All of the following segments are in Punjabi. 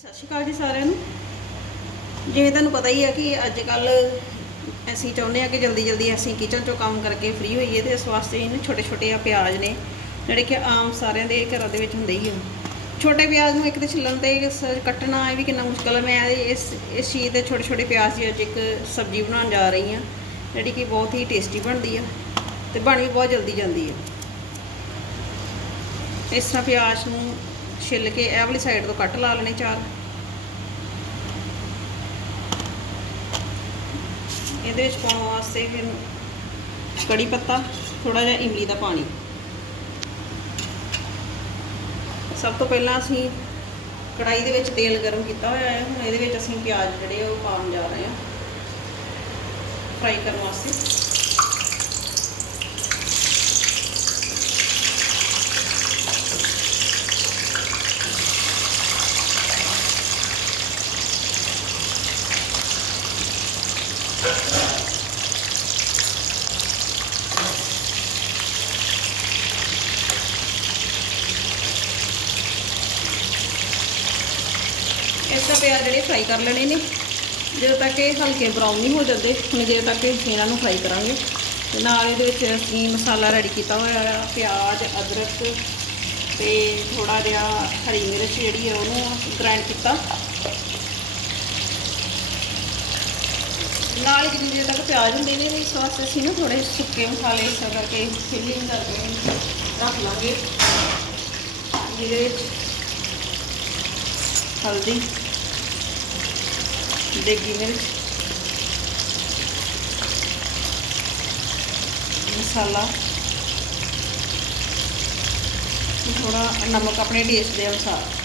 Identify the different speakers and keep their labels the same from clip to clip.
Speaker 1: ਸਤਿ ਸ਼੍ਰੀ ਅਕਾਲ ਜੀ ਸਾਰਿਆਂ ਨੂੰ। ਜਿਵੇਂ ਤੁਹਾਨੂੰ ਪਤਾ ਹੀ ਹੈ ਕਿ ਅੱਜ ਕੱਲ ਅਸੀਂ ਚਾਹੁੰਦੇ ਹਾਂ ਕਿ ਜਲਦੀ ਜਲਦੀ ਅਸੀਂ ਕਿਚਨ ਚੋਂ ਕੰਮ ਕਰਕੇ ਫ੍ਰੀ ਹੋਈਏ ਤੇ ਇਸ ਵਾਸਤੇ ਇਹਨੇ ਛੋਟੇ ਛੋਟੇ ਆ ਪਿਆਜ਼ ਨੇ, ਜਿਹੜੇ ਕਿ ਆਮ ਸਾਰਿਆਂ ਦੇ ਘਰਾਂ ਦੇ ਵਿੱਚ ਹੁੰਦੇ ਹੀ ਆ। ਛੋਟੇ ਪਿਆਜ਼ ਨੂੰ ਇੱਕ ਤੇ ਛਿੱਲਣ ਤੇ ਸ- ਕੱਟਣਾ ਇਹ ਵੀ ਕਿੰਨਾ ਮੁਸ਼ਕਲ ਹੈ ਮੈਂ ਇਸ ਇਸ ਚੀਜ਼ ਦੇ ਛੋਟੇ ਛੋਟੇ ਪਿਆਜ਼ ਦੀ ਅੱਜ ਇੱਕ ਸਬਜ਼ੀ ਬਣਾਉਣ ਜਾ ਰਹੀ ਹਾਂ, ਜਿਹੜੀ ਕਿ ਬਹੁਤ ਹੀ ਟੇਸਟੀ ਬਣਦੀ ਆ ਤੇ ਬਣ ਵੀ ਬਹੁਤ ਜਲਦੀ ਜਾਂਦੀ ਹੈ ਇਸ ਤਰ੍ਹਾਂ ਪਿਆਜ਼ ਨੂੰ ਛਿੱਲ ਕੇ ਇਹ ਵਾਲੀ ਸਾਈਡ ਤੋਂ ਕੱਟ ਲਾ ਲੈਣੇ ਚਾਰ। ਇਹਦੇ ਵਿੱਚ ਪਾਉਣ ਵਾਸਤੇ ਫਿਰ ਕੜੀ ਪੱਤਾ ਥੋੜਾ ਜਿਹਾ ਇਮਲੀ ਦਾ ਪਾਣੀ। ਸਭ ਤੋਂ ਪਹਿਲਾਂ ਅਸੀਂ ਕੜਾਈ ਦੇ ਵਿੱਚ ਤੇਲ ਗਰਮ ਕੀਤਾ ਹੋਇਆ ਹੈ। ਹੁਣ ਇਹਦੇ ਵਿੱਚ ਅਸੀਂ ਪਿਆਜ਼ ਜਿਹੜੇ ਉਹ ਪਾਉਣ ਜਾ ਰਹੇ ਹਾਂ। ਫਰਾਈ ਕਰਨ ਵਾਸਤੇ। ਇਸ ਦਾ ਪਿਆਜ਼ ਜਿਹੜੇ ਫਰਾਈ ਕਰ ਲੈਣੇ ਨੇ, ਜਦੋਂ ਤੱਕ ਇਹ ਹਲਕੇ ਬਰਾਊਨ ਨਹੀਂ ਹੋ ਜਾਂਦੇ, ਹੁਣ ਜਦੋਂ ਤੱਕ ਇਹਨਾਂ ਨੂੰ ਫਰਾਈ ਕਰਾਂਗੇ। ਤੇ ਨਾਲ ਇਹਦੇ ਵਿੱਚ ਅਸੀਂ ਮਸਾਲਾ ਰੈਡੀ ਕੀਤਾ ਹੋਇਆ ਹੈ ਪਿਆਜ਼, ਅਦਰਕ ਤੇ ਥੋੜਾ ਜਿਹਾ ਹਰੀ ਮਿਰਚ ਜਿਹੜੀ ਹੈ ਉਹਨੂੰ ਗ੍ਰਾਈਂਡ ਕੀਤਾ। ਨਾਲ ਹੀ ਜਿੰਨੇ ਤੱਕ ਪਿਆਜ਼ ਹੁੰਦੇ ਨੇ, ਇਸ ਵਾਸਤੇ ਅਸੀਂ ਨਾ ਥੋੜੇ ਸੁੱਕੇ ਮਸਾਲੇ ਇਸ ਤਰ੍ਹਾਂ ਕਰਕੇ ਫਿਲਿੰਗ ਕਰਕੇ ਰੱਖ ਲਾਂਗੇ। ਜਿਹਦੇ ਵਿੱਚ ਹਲਦੀ, ਦੇਗੀ ਮਿਰਚ, ਮਸਾਲਾ ਥੋੜਾ ਨਮਕ ਆਪਣੇ ਟੇਸਟ ਦੇ ਅਨੁਸਾਰ।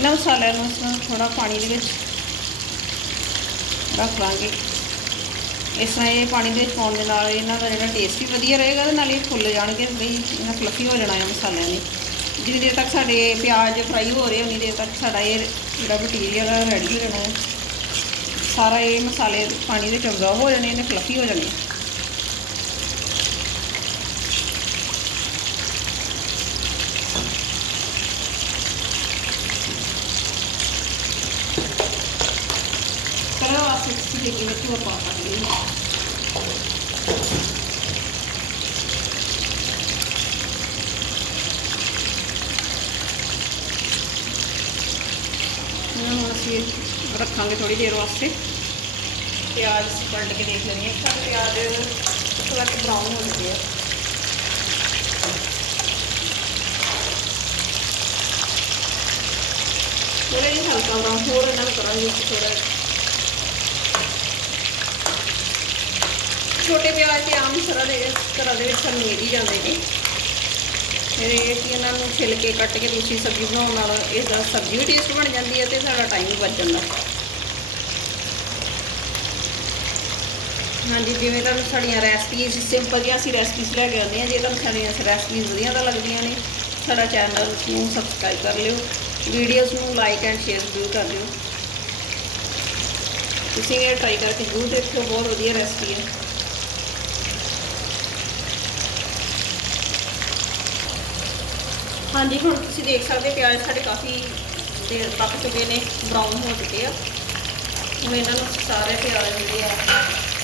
Speaker 1: ਇਹਨਾਂ ਮਸਾਲਿਆਂ ਨੂੰ ਅਸੀਂ ਥੋੜਾ ਪਾਣੀ ਦੇ ਵਿੱਚ ਰੱਖ ਲਾਂਗੇ। ਇਸ ਤਰ੍ਹਾਂ ਇਹ ਪਾਣੀ ਦੇ ਵਿੱਚ ਪਾਉਣ ਦੇ ਨਾਲ ਇਹਨਾਂ ਦਾ ਜਿਹੜਾ ਟੇਸਟ ਵੀ ਵਧੀਆ ਰਹੇਗਾ ਤੇ ਨਾਲ ਇਹ ਫੁੱਲ ਜਾਣਗੇ ਬਈ ਇਹਨਾਂ ਫਲਫੀ ਹੋ ਜਾਣਾ ਹੈ ਮਸਾਲਿਆਂ ਨੇ। ਜਿੰਨੀ ਦੇਰ ਤੱਕ ਸਾਡੇ ਪਿਆਜ਼ ਫਰਾਈ ਹੋ ਰਹੇ, ਉਨੀ ਦੇਰ ਤੱਕ ਸਾਡਾ ਇਹ ਜਿਹੜਾ ਮਟੀਰੀਅਲ ਹੈ ਰੈਡੀ ਹੋ ਜਾਣਾ ਹੈ ਸਾਰਾ ਇਹ ਮਸਾਲੇ ਪਾਣੀ ਦੇ ਚੰਗਾ absorb ਹੋ ਜਾਣੇ, ਇਹਨੇ ਫਲਫੀ ਹੋ ਜਾਣੇ। ਵਾਸਤੇ ਤੁਸੀਂ ਦੇਖੀ ਵਿੱਚ ਹੋਰ ਪਾ ਸਕਦੇ ਹੋ ਇਹਨਾਂ ਨੂੰ ਅਸੀਂ ਰੱਖਾਂਗੇ ਥੋੜੀ ਦੇਰ ਵਾਸਤੇ ਪਿਆਜ਼ ਅਸੀਂ ਪਲਟ ਕੇ ਦੇਖ ਲੈਂਦੇ ਹਾਂ ਸਾਡੇ ਪਿਆਜ਼ ਥੋੜਾ ਜਿਹਾ ਬਰਾਊਨ ਹੋ ਚੁੱਕੇ ਆ ਥੋੜਾ ਜਿਹਾ ਹਲਕਾ ਬਰਾਊਨ ਹੋਰ ਇਹਨਾਂ ਨੂੰ ਕਰਾਂਗੇ ਅਸੀਂ ਥੋੜਾ ਛੋਟੇ ਪਿਆਜ਼ ਤੇ ਆਮ ਸਰ੍ਹਾਂ ਦੇ ਘਰਾਂ ਦੇ ਵਿੱਚ ਸਾਨੂੰ ਮਿਲ ਹੀ ਜਾਂਦੇ ਨੇ। ਫਿਰ ਇਹ ਕਿ ਇਹਨਾਂ ਨੂੰ ਛਿੱਲ ਕੇ ਕੱਟ ਕੇ ਦੂਸਰੀ ਸਬਜ਼ੀ ਬਣਾਉਣ ਨਾਲ ਇਸ ਦਾ ਸਬਜ਼ੀ ਵੀ ਟੇਸਟ ਬਣ ਜਾਂਦੀ ਹੈ ਤੇ ਸਾਡਾ ਟਾਈਮ ਵੀ ਬਚ ਜਾਂਦਾ। ਹਾਂਜੀ, ਜਿਵੇਂ ਤੁਹਾਨੂੰ ਸਾਡੀਆਂ ਰੈਸਪੀਜ਼ ਸਿੰਪਲ ਜਿਹੀਆਂ ਅਸੀਂ ਰੈਸਪੀਜ਼ ਲੈ ਕੇ ਆਉਂਦੇ ਹਾਂ, ਜੇ ਤੁਹਾਨੂੰ ਸਾਡੀਆਂ ਰੈਸਪੀਜ਼ ਵਧੀਆ ਤਾਂ ਲੱਗਦੀਆਂ ਨੇ, ਸਾਡਾ ਚੈਨਲ ਨੂੰ ਸਬਸਕ੍ਰਾਈਬ ਕਰ ਲਿਓ ਵੀਡੀਓਜ਼ ਨੂੰ ਲਾਈਕ ਐਂਡ ਸ਼ੇਅਰ ਜ਼ਰੂਰ ਕਰ ਦਿਓ। ਤੁਸੀਂ ਇਹ ਟਰਾਈ ਕਰਕੇ ਜ਼ਰੂਰ ਦੇਖਿਓ, ਬਹੁਤ ਵਧੀਆ ਰੈਸਪੀ ਹੈ। ਹਾਂਜੀ, ਹੁਣ ਤੁਸੀਂ ਦੇਖ ਸਕਦੇ ਪਿਆਜ਼ ਸਾਡੇ ਕਾਫੀ ਦੇਰ ਪੱਕ ਚੁੱਕੇ ਨੇ ਬਰਾਊਨ ਹੋ ਚੁੱਕੇ ਆ। ਹੁਣ ਇਹਨਾਂ ਨੂੰ ਸਾਰੇ ਪਿਆਜ਼ ਜਿਹੜੇ ਆ,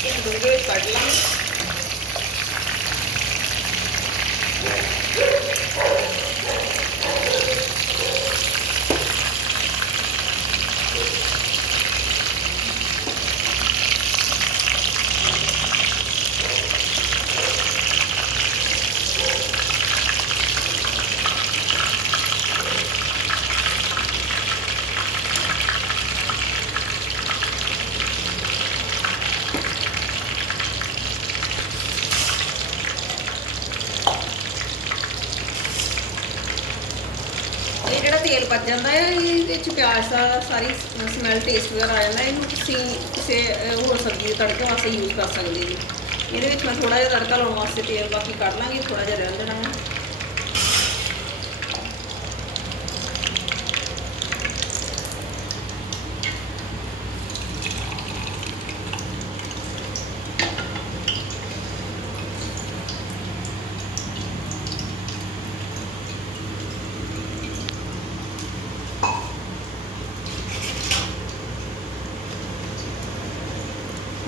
Speaker 1: ਇੱਕ ਡੂੰਘੇ ਵਿੱਚ ਕੱਢ ਲਾਂਗੇ ਇਹ ਜਿਹੜਾ ਤੇਲ ਬਚ ਜਾਂਦਾ ਹੈ, ਇਹਦੇ ਵਿੱਚ ਪਿਆਜ਼ ਦਾ ਸਾਰੀ ਸਮੈਲ ਟੇਸਟ ਵਗੈਰਾ ਆ ਜਾਂਦਾ ਇਹਨੂੰ ਤੁਸੀਂ ਕਿਸੇ ਹੋਰ ਸਬਜ਼ੀ ਦੇ ਤੜਕੇ ਵਾਸਤੇ ਯੂਜ਼ ਕਰ ਸਕਦੇ ਜੀ। ਇਹਦੇ ਵਿੱਚ ਮੈਂ ਥੋੜਾ ਜਿਹਾ ਤੜਕਾ ਲਾਉਣ ਵਾਸਤੇ ਤੇਲ ਬਾਕੀ ਕੱਢ ਲਾਂਗੇ ਥੋੜਾ ਜਿਹਾ ਰਹਿਣ ਦੇਣਾ ਹੈ।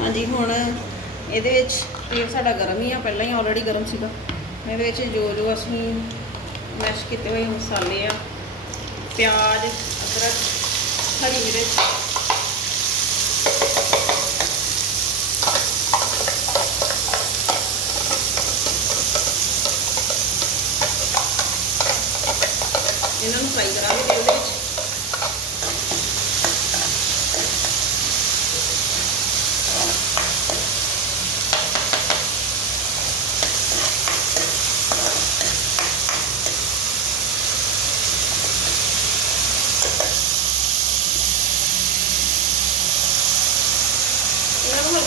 Speaker 1: ਹਾਂਜੀ, ਹੁਣ ਇਹਦੇ ਵਿੱਚ ਤੇਲ ਸਾਡਾ ਗਰਮ ਹੀ ਆ, ਪਹਿਲਾਂ ਹੀ ਆਲਰੇਡੀ ਗਰਮ ਸੀਗਾ। ਇਹਦੇ ਵਿੱਚ ਜੋ ਜੋ ਅਸੀਂ ਮੈਸ਼ ਕੀਤੇ ਹੋਏ ਮਸਾਲੇ ਆ, ਪਿਆਜ਼, ਅਦਰਕ, ਹਰੀ ਮਿਰਚ। ਇਹਨਾਂ ਨੂੰ ਫਰਾਈ ਕਰਾਂਗੇ ਤੇਲ ਦੇ ਵਿੱਚ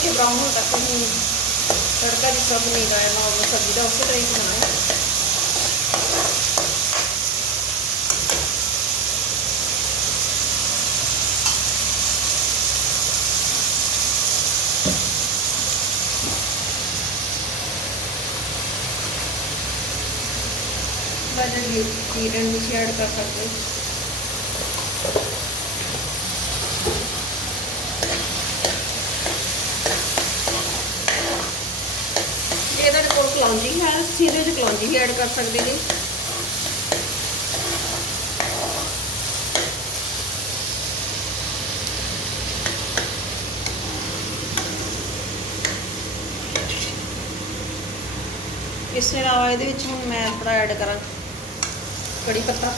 Speaker 1: ਇਹਨਾਂ ਨੂੰ ਹਲਕੇ ਬਰਾਊਨ ਹੋਣ ਤੱਕ ਅਸੀਂ ਤੜਕਾ ਜਿਸ ਤਰ੍ਹਾਂ ਬਣੇਗਾ ਨਾ ਉਹ ਸਬਜ਼ੀ ਦਾ, ਉਸੇ ਤਰ੍ਹਾਂ ਹੀ ਬਣਾਉਣਾ ਹੈ ਗਾਜਰ ਦੀ ਚੀਰਨ ਵਿੱਚ ਐਡ ਕਰ ਸਕਦੇ ਹੋ ਜੇ ਇਹਦੇ ਕੋਲ ਕਲੌਂਜੀ ਹੈ ਤੁਸੀਂ ਇਹਦੇ ਵਿੱਚ ਕਲੌਂਜੀ ਵੀ ਐਡ ਕਰ ਸਕਦੇ ਜੀ। ਇਸ ਤੋਂ ਇਲਾਵਾ ਇਹਦੇ ਵਿੱਚ ਹੁਣ ਮੈਂ ਥੋੜਾ ਐਡ ਕਰਾਂ ਕੜੀ ਪੱਤਾ।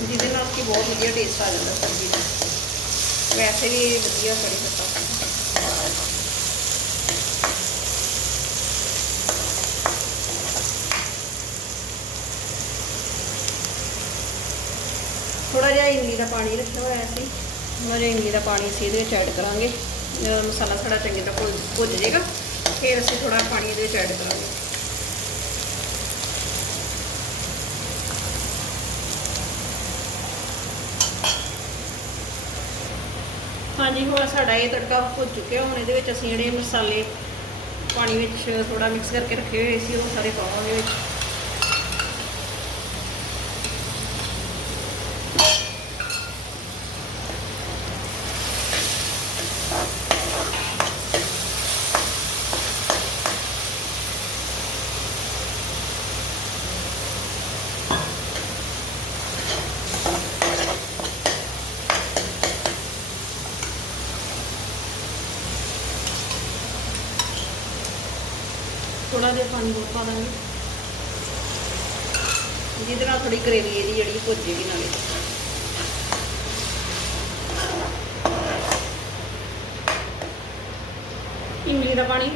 Speaker 1: ਜਿਹਦੇ ਨਾਲ ਕਿ ਬਹੁਤ ਵਧੀਆ ਟੇਸਟ ਆ ਜਾਂਦਾ ਸਬਜ਼ੀ ਦਾ। ਵੈਸੇ ਵੀ ਇਹ ਵਧੀਆ ਕੜੀ ਪੱਤਾ। ਥੋੜਾ ਜਿਹਾ ਇਮਲੀ ਦਾ ਪਾਣੀ ਰੱਖਿਆ ਹੋਇਆ ਸੀ ਥੋੜਾ ਜਿਹਾ ਇਮਲੀ ਦਾ ਪਾਣੀ ਅਸੀਂ ਇਹਦੇ ਵਿੱਚ ਐਡ ਕਰਾਂਗੇ। ਮਸਾਲਾ ਸਾਡਾ ਚੰਗੀ ਤਰ੍ਹਾਂ ਭੁੱਜ ਭੁੱਜ ਜਾਏਗਾ, ਫਿਰ ਅਸੀਂ ਥੋੜਾ ਪਾਣੀ ਇਹਦੇ ਵਿੱਚ ਐਡ ਕਰਾਂਗੇ। ਹਾਂਜੀ, ਹੁਣ ਸਾਡਾ ਇਹ ਤੜਕਾ ਭੁੱਜ ਚੁੱਕਿਆ। ਹੁਣ ਇਹਦੇ ਵਿੱਚ ਅਸੀਂ ਜਿਹੜੇ ਮਸਾਲੇ ਪਾਣੀ ਵਿੱਚ ਥੋੜਾ ਮਿਕਸ ਕਰਕੇ ਰੱਖੇ ਹੋਏ ਸੀ, ਉਹ ਸਾਰੇ ਪਾਵਾਂਗੇ ਵਿੱਚ। ਥੋੜਾ ਜਿਹਾ ਪਾਣੀ ਹੋਰ ਪਾ ਦਾਂਗੇ। ਜਿਹਦੇ ਨਾਲ ਥੋੜੀ ਗ੍ਰੇਵੀ ਇਹਦੀ ਜਿਹੜੀ ਭੁੱਜ ਜੇਗੀ ਨਾਲੇ। ਇਮਲੀ ਦਾ ਪਾਣੀ।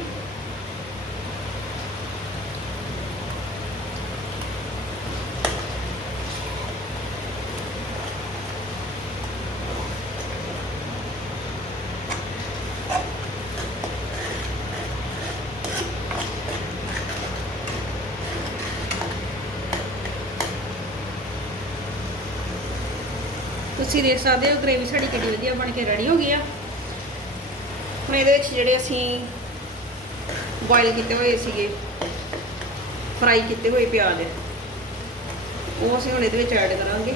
Speaker 1: ਤੁਸੀਂ ਦੇਖ ਸਕਦੇ ਹੋ, ਗ੍ਰੇਵੀ ਸਾਡੀ ਕਿੰਨੀ ਵਧੀਆ ਬਣ ਕੇ ਰੈਡੀ ਹੋ ਗਈ ਆ। ਹੁਣ ਇਹਦੇ ਵਿੱਚ ਜਿਹੜੇ ਅਸੀਂ ਬੋਇਲ ਕੀਤੇ ਹੋਏ ਸੀਗੇ ਫਰਾਈ ਕੀਤੇ ਹੋਏ ਪਿਆਜ਼, ਉਹ ਅਸੀਂ ਹੁਣ ਇਹਦੇ ਵਿੱਚ ਐਡ ਕਰਾਂਗੇ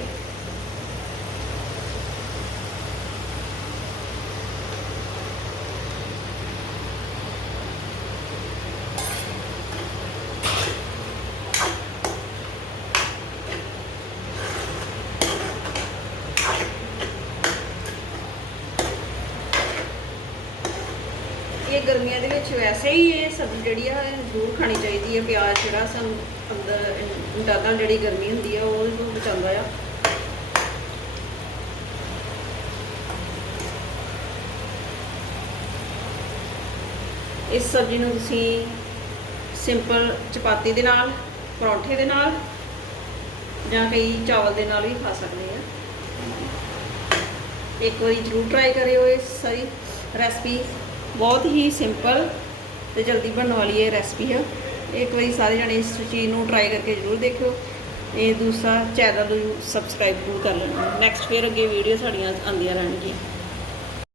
Speaker 1: ਇਹ ਗਰਮੀਆਂ ਦੇ ਵਿੱਚ ਵੈਸੇ ਹੀ ਇਹ ਸਬਜ਼ੀ ਜਿਹੜੀ ਆ, ਇਹ ਜ਼ਰੂਰ ਖਾਣੀ ਚਾਹੀਦੀ ਹੈ ਪਿਆਜ਼ ਜਿਹੜਾ ਸਾਨੂੰ ਅੰਦਰ ਦਾਦਾਂ ਜਿਹੜੀ ਗਰਮੀ ਹੁੰਦੀ ਆ, ਉਹ ਤੋਂ ਬਚਾਉਂਦਾ ਆ। ਇਸ ਸਬਜ਼ੀ ਨੂੰ ਤੁਸੀਂ ਸਿੰਪਲ ਚਪਾਤੀ ਦੇ ਨਾਲ, ਪਰੌਂਠੇ ਦੇ ਨਾਲ, ਜਾਂ ਕਈ ਚਾਵਲ ਦੇ ਨਾਲ ਵੀ ਖਾ ਸਕਦੇ ਆ। ਇੱਕ ਵਾਰੀ ਜ਼ਰੂਰ ਟਰਾਈ ਕਰਿਓ ਇਹ ਸਾਰੀ ਰੈਸਪੀ ਬਹੁਤ ਹੀ ਸਿੰਪਲ ਤੇ ਜਲਦੀ ਬਣਨ ਵਾਲੀ ਇਹ ਰੈਸਪੀ ਹੈ ਇੱਕ ਵਾਰੀ ਸਾਰੇ ਜਣੇ ਇਸ ਚੀਜ਼ ਨੂੰ ਟਰਾਈ ਕਰਕੇ ਜ਼ਰੂਰ ਦੇਖਿਓ। ਇਹ ਦੂਸਰਾ ਚੈਨਲ ਨੂੰ ਸਬਸਕ੍ਰਾਈਬ ਜ਼ਰੂਰ ਕਰ ਲੈਣਾ। ਨੈਕਸਟ ਫਿਰ ਅੱਗੇ ਵੀਡੀਓ ਸਾਡੀਆਂ ਆਉਂਦੀਆਂ ਰਹਿਣਗੀਆਂ।